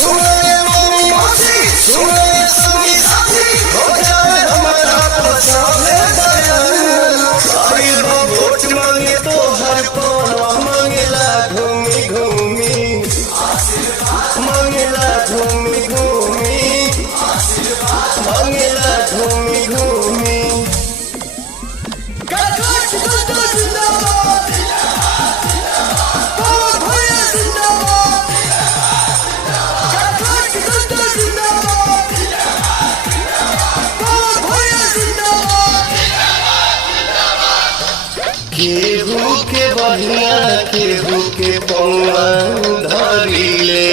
सुने मम्मी मौसी सुने सभी साथी हो जाए हमारा पसंद दयाल आई वोट मांगे तो हर कोना मांगेला घूमी घूमी मांगेला घूमी घूमी मांगेला घूमी घूमी केहू के बढ़िया केहू के पौआ धरिले